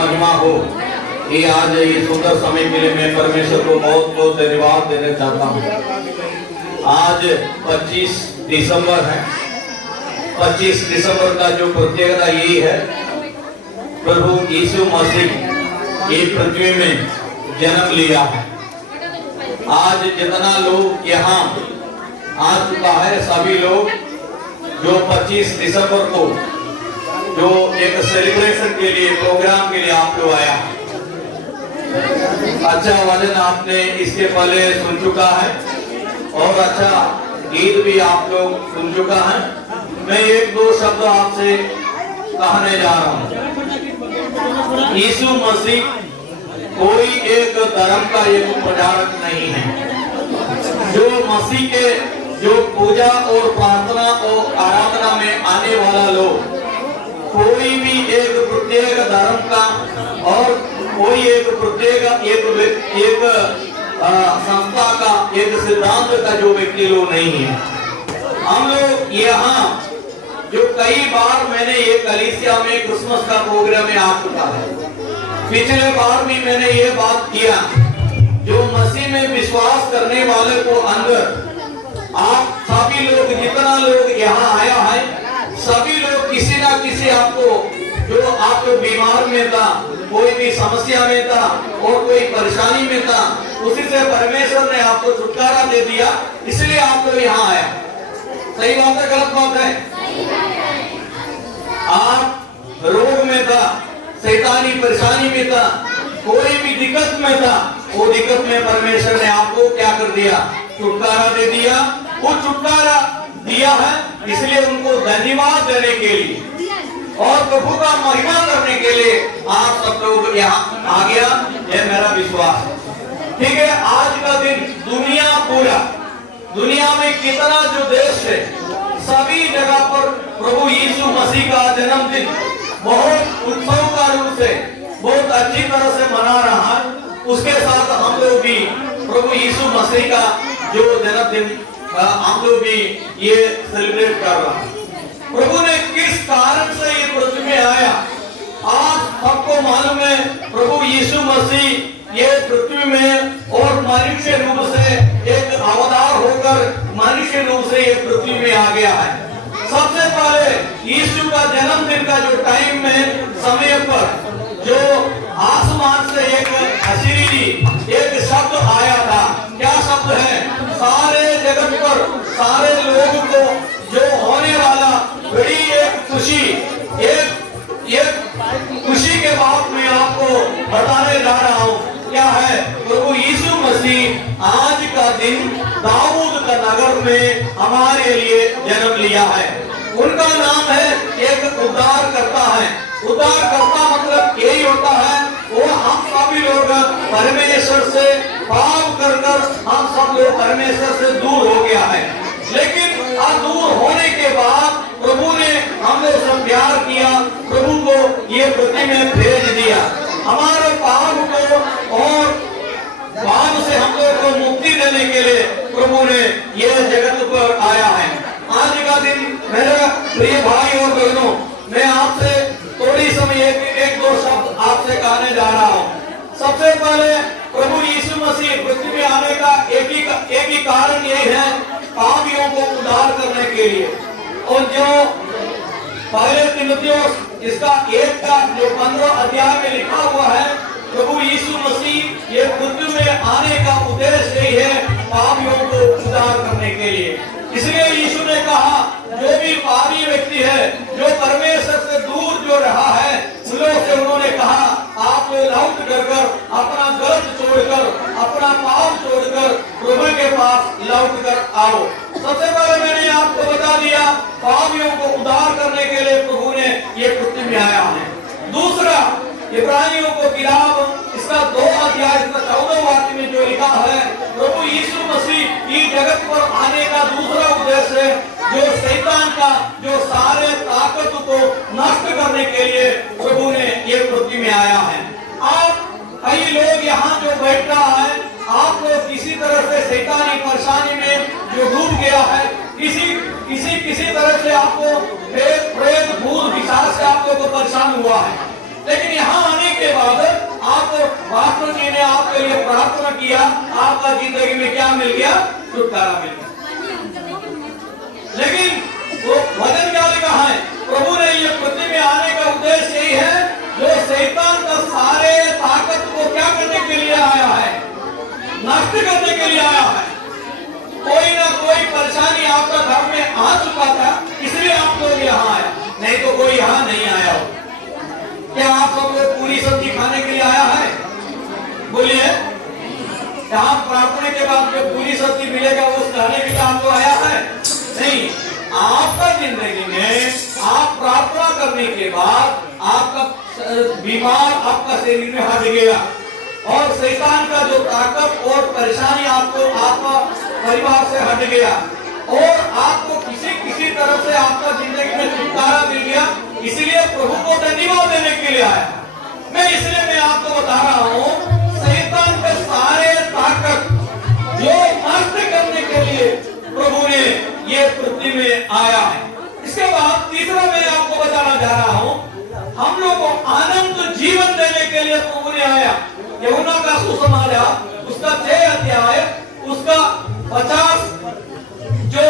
महिमा हो। ये आज ये सुंदर समय के लिए मैं परमेश्वर को बहुत बहुत धन्यवाद देना चाहता हूँ। आज 25 दिसंबर है। 25 दिसंबर का जो प्रत्येकता यही है, प्रभु यीशु मसीह ये पृथ्वी में जन्म लिया है। आज जितना लोग यहाँ आ चुका है, सभी लोग जो 25 दिसंबर को जो एक सेलिब्रेशन के लिए, प्रोग्राम के लिए आप लोग आया, अच्छा वचन आपने इसके पहले सुन चुका है और अच्छा गीत भी आप लोग सुन चुका है। मैं एक दो शब्द आपसे कहने जा रहा हूँ। यीशु मसीह कोई एक धर्म का एक प्रचारक नहीं है। जो मसीह के जो पूजा और प्रार्थना और आराधना में आने वाला लोग कोई भी एक प्रत्येक धर्म का और कोई एक प्रत्येक एक संस्था का एक सिद्धांत का जो व्यक्ति लोग नहीं है। हम लोग यहाँ जो कई बार मैंने ये कलीसिया में क्रिसमस का प्रोग्राम में आ चुका है। पिछले बार भी मैंने ये बात किया, जो मसीह में विश्वास करने वाले को अंदर आप सभी लोग, जितना लोग यहाँ आया है, सभी लोग किसी ना किसी आपको जो आपको बीमार में था, कोई भी समस्या में था और कोई परेशानी में था, उसी से परमेश्वर ने आपको छुटकारा दे दिया, इसलिए आप लोग यहाँ आया। सही बात है, गलत बात है? आप रोग में था, शैतानी परेशानी में था, कोई भी दिक्कत में था, वो दिक्कत में परमेश्वर ने आपको क्या कर दिया? छुटकारा दे दिया। वो छुटकारा दिया है, इसलिए उनको धन्यवाद देने के लिए और प्रभु का महिमा करने के लिए आप सब लोग यहाँ आ गया, ये मेरा विश्वास है। ठीक है, आज का दिन दुनिया पूरा, दुनिया में कितना जो देश है, सभी जगह पर प्रभु यीशु मसीह का जन्मदिन बहुत उत्सव का रूप से, बहुत अच्छी तरह से मना रहा है। उसके साथ हम लोग भी प्रभु यीशु मसीह का जो जन्मदिन हम लोग भी ये सेलिब्रेट कर रहा है। प्रभु ने किस कारण से ये पृथ्वी में आया, आज सबको मालूम है। प्रभु यीशु मसीह ये पृथ्वी में और मनुष्य रूप से एक अवतार होकर मनुष्य रूप से ये पृथ्वी में आ गया है। सबसे पहले यीशु का जन्मदिन का जो टाइम में समय पर जो आसमान से एक अशीरी एक शब्द आया था। क्या शब्द है? सारे जगत पर सारे लोगों को जो होने वाला बड़ी एक खुशी, एक खुशी के बात में आपको बताने जा रहा हूँ। क्या है? प्रभु यीशु मसीह आज का दिन दाऊद का नगर में हमारे लिए जन्म लिया है। उनका नाम है एक उद्धार करता है। उद्धार करता मतलब यही होता है, वो हम सभी लोग परमेश्वर से पाप कर हम सब लोग परमेश्वर से दूर हो गया है। लेकिन दूर होने के बाद प्रभु ने हम लोग से प्यार किया, प्रभु को ये पृथ्वी में भेज दिया। हमारे पाप को और पाप से हम लोग को मुक्ति देने के लिए प्रभु ने ये जगत पर आया है। आज का दिन मेरे प्रिय भाई और बहनों, मैं आपसे थोड़ी समय एक दो शब्द आपसे कहने जा रहा हूँ। सबसे पहले प्रभु यीशु मसीह पृथ्वी में आने का एक ही कारण यही है, पापियों को उद्धार करने के लिए। और जो पहले तीमुथियुस इसका 1 का जो 15 अध्याय में लिखा हुआ है, प्रभु यीशु मसीह ये पृथ्वी में आने का उद्देश्य यही है, पापियों को उद्धार करने के लिए। इसलिए यीशु ने कहा, जो भी पापी व्यक्ति है, जो परमेश्वर से दूर जो रहा है, उन लोगों से उन्होंने कहा, आप लौट कर अपना गर्ज छोड़कर, अपना पाप छोड़कर प्रभु के पास लौट कर आओ। सबसे पहले मैंने आपको बता दिया, पापियों को उद्धार करने के लिए प्रभु ने ये पृथ्वी में आया है। दूसरा, इब्रानियों को किताब इसका 2 अध्याय 14 वाक्य में जो लिखा है, प्रभु यीशु मसीह इस जगत पर आने का दूसरा उद्देश्य है, जो शैतान का जो सारे ताकत को नष्ट करने के लिए प्रभु ने ये पृथ्वी में आया है। आप कई लोग यहाँ जो बैठ रहा है, आप लोग किसी तरह से शैतानी परेशानी में जो डूब गया है, किसी तरह से आपको प्रेत भूत पिशाच से आप लोग को परेशान हुआ है। लेकिन यहाँ आने के बाद आपको वास्तव जी ने आपके लिए प्रार्थना किया, आपका जिंदगी में क्या मिल गया? छुटकारा मिल गया। लेकिन वो वचन क्या लिखा है? प्रभु ने ये पृथ्वी में आने का उद्देश्य यही है, जो शैतान का सारे ताकत को क्या करने के लिए आया है? नष्ट करने के लिए आया है। कोई ना कोई परेशानी आपका घर में आ चुका था, इसलिए आप लोग यहाँ आया, नहीं तो कोई यहाँ नहीं आया हो। क्या आप सब लोग पूरी सब्जी खाने के लिए आया है? बोलिए, यहाँ प्रार्थना के बाद जो पूरी सब्जी मिलेगा वो खाने के लिए आपको आया है? नहीं। आपका जिंदगी में आप प्रार्थना करने के बाद आपका बीमार आपका शरीर में हट गया और शैतान का जो ताकत और परेशानी आपको आपका परिवार से हट गया और आपको किसी तरह से आपका जिंदगी में छुटकारा मिल गया। इसलिए प्रभु को धन्यवाद देने के लिए आया मैं। मैं आपको बता रहा हूँ, शैतान के सारे ताकत जो नष्ट करने के लिए प्रभु ने ये पृथ्वी में आया है। इसके बाद तीसरा मैं आपको बताना चाह रहा हूँ, हम लोग को आनंद जीवन देने के लिए प्रभु ने आया। यूहन्ना का सुसमाचार उसका 6 अध्याय उसका 50 जो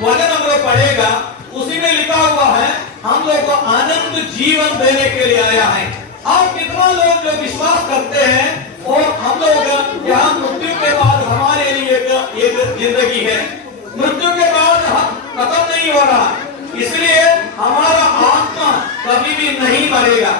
वचन हम लोग पढ़ेगा उसी में लिखा हुआ है, हम लोग को आनंद जीवन देने के लिए आया है। आप कितना लोग जो विश्वास करते हैं और हम लोग यहाँ मृत्यु के बाद हमारे लिए एक जिंदगी है, मृत्यु के बाद खत्म नहीं हो रहा, इसलिए हमारा आत्मा कभी भी नहीं मरेगा।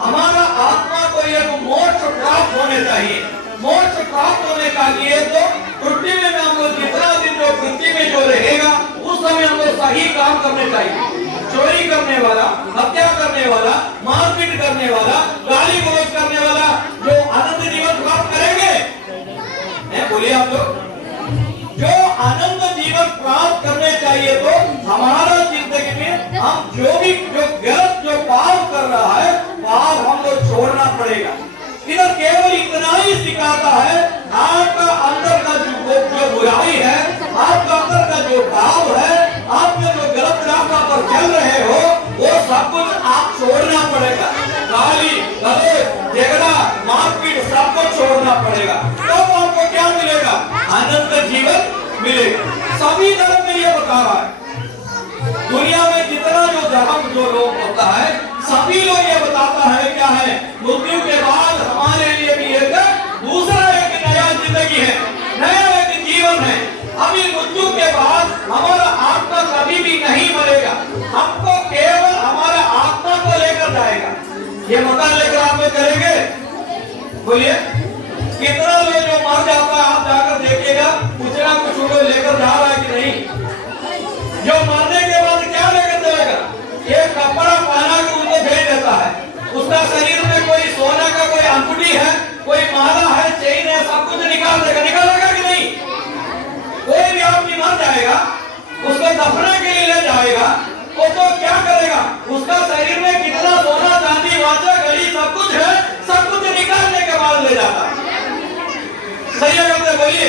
हमारा आत्मा को एक मोक्ष प्राप्त होने चाहिए। मोक्ष प्राप्त होने का लिए तो पृथ्वी में हम लोग जितना दिन जो पृथ्वी में जो रहेगा उस समय हम लोग सही काम करने चाहिए। चोरी करने वाला, हत्या करने वाला, मारपीट करने वाला, गाली गलौज करने वाला जो आनंद जीवन प्राप्त करेंगे, बोलिए आप लोग, जो आनंद जीवन प्राप्त करने चाहिए तो हमारा जिंदगी में हम जो गलत जो पाप कर रहा है पाप हम लोग छोड़ना पड़ेगा। इधर केवल इतना ही सिखाता है, आपका अंदर का जो बुराई है, आपका अंदर का जो भाव है, आप जो गलत रास्ता पर चल रहे हो वो सब कुछ आप छोड़ना पड़ेगा। गाली गलौज झगड़ा मारपीट सब कुछ छोड़ना पड़ेगा, तो आपको क्या मिलेगा? आनंद जीवन मिलेगा। सभी धर्म में ये बता रहा है, दुनिया में जितना जो धर्म जो लोग होता है सभी लोग ये बताता है क्या है, मृत्यु के बाद हमारे लिए भी एक दूसरा एक नया जिंदगी है, नया एक जीवन है। अभी मृत्यु के बाद हमारा आत्मा कभी भी नहीं मरेगा, हमको केवल हमारा आत्मा को लेकर जाएगा। ये मकान लेकर आप में चलेंगे? बोलिए, कितना लोग जो मर जाता है आप जाकर देखिएगा, कुछ ना कुछ लोग लेकर जा रहा है कि नहीं? जो मरने के बाद क्या लेकर जाएगा? एक कपड़ा पहना के उनको भेज देता है, उसका शरीर में कोई सोना का कोई अंगूठी है, कोई माला है, चेन है, सब कुछ निकाल देगा। निकालेगा कि नहीं? कोई भी आदमी मर जाएगा, उसको दफना के लिए ले जाएगा, वो तो क्या करेगा? उसका शरीर में कितना सोना चांदी वाचा घड़ी सब कुछ है, सब कुछ निकालने के बाद ले जाता है। सही है? बोलिए,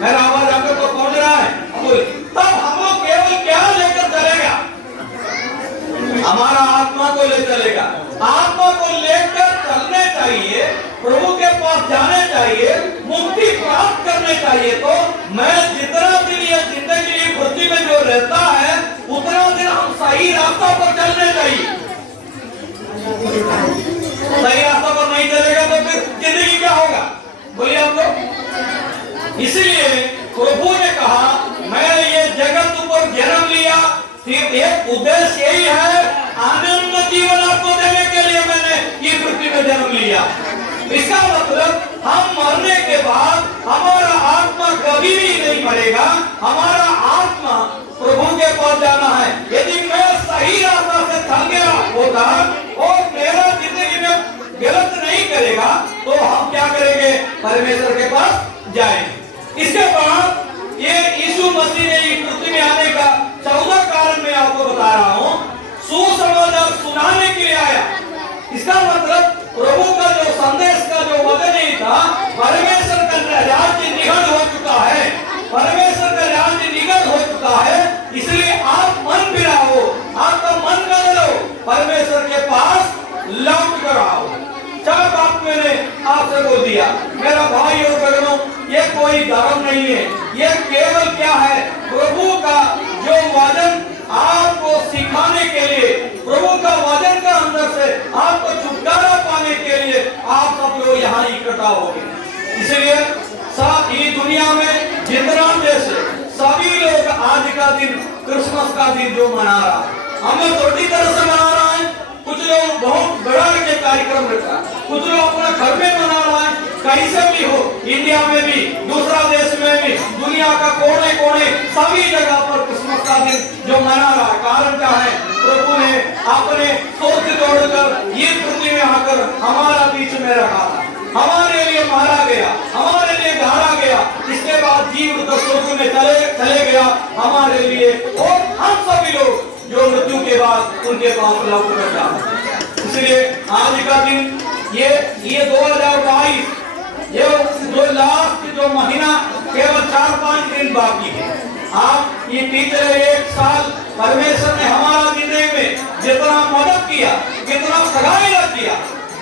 मेरा आवाज आपको तो पहुंच रहा है? बोलिए, तब हम लोग केवल क्या लेकर चलेगा? हमारा आत्मा को ले चलेगा। आत्मा को लेकर चलने चाहिए, प्रभु के पास जाने चाहिए, मुक्ति प्राप्त करने चाहिए। तो मैं जितना दिन ये जिंदगी पृथ्वी में जो रहता है उतना दिन हम सही रास्ता पर चलने चाहिए। सही रास्ता पर नहीं चलेगा तो फिर जिंदगी क्या होगा? बोलिए आप लोग। इसलिए प्रभु ने कहा, मैं ये जगत पर जन्म लिया, सिर्फ एक उद्देश्य यही है, आनंद जीवन आपको देने के लिए मैंने ये पृथ्वी में जन्म लिया। इसका मतलब हम मरने के बाद हमारा आत्मा कभी भी नहीं मरेगा, हमारा आत्मा प्रभु के पास जाना है। यदि मैं सही रास्ता से चल गया होता और मेरा जिंदगी में गलत नहीं करेगा तो हम क्या करेंगे? परमेश्वर के पास जाएंगे। इसके बाद ये यीशु मसीह ने इस पृथ्वी में आने का 14 कारण मैं आपको बता रहा हूँ। सुसमाचार सुनाने के लिए आया। इसका मतलब प्रभु का जो संदेश का जो वचन ही था, परमेश्वर का राज्य निगल हो चुका है, परमेश्वर का राज्य निगल हो चुका है। इसलिए आप मन फिराओ, आपका मन बदलो, परमेश्वर के पास लौट भाई और बहनों, ये कोई धर्म नहीं है, ये केवल क्या है, प्रभु का जो वचन आपको सिखाने के लिए, प्रभु का वचन का अंदर से आपको छुटकारा पाने के लिए आप सब लोग यहाँ इकट्ठा हो गए। इसलिए ये दुनिया में जितना देश है, सभी लोग आज का दिन क्रिसमस का दिन जो मना रहा है, हमें छोटी तरह से मना रहा है, कुछ लोग बहुत बड़ा के कार्यक्रम रखा है, कुछ लोग अपना घर में मना रहा है, कहीं से भी हो, इंडिया में भी, दूसरा देश में भी, दुनिया का कोने कोने सभी जगह पर क्रिसमस का दिन जो मना रहा है। कारण क्या है, प्रभु ने अपने सोच तोड़कर ये पृथ्वी में आकर हमारा बीच में रखा था, हमारे लिए मारा गया, हमारे लिए गाड़ा गया, इसके बाद जीव स्वर्ग में चले गया हमारे लिए, और हम सभी लोग जो मृत्यु के बाद उनके पास लौट कर जाते। इसलिए आज का दिन ये 2022 ये जो लास्ट जो महीना केवल 4-5 दिन बाकी है। आप ये पिछले 1 साल परमेश्वर ने हमारा जिंदगी में जितना मदद किया, जितना सगाई किया,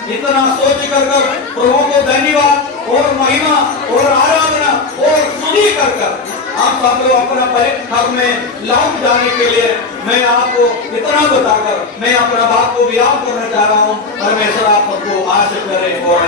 इतना सोच कर प्रभु को धन्यवाद और महिमा और आराधना और स्तुति कर आप सब लोग अपना घर में लौट जाने के लिए मैं आपको इतना बताकर मैं अपना बात को विराम करना चाह रहा हूँ। परमेश्वर आप सबको आशीष करे और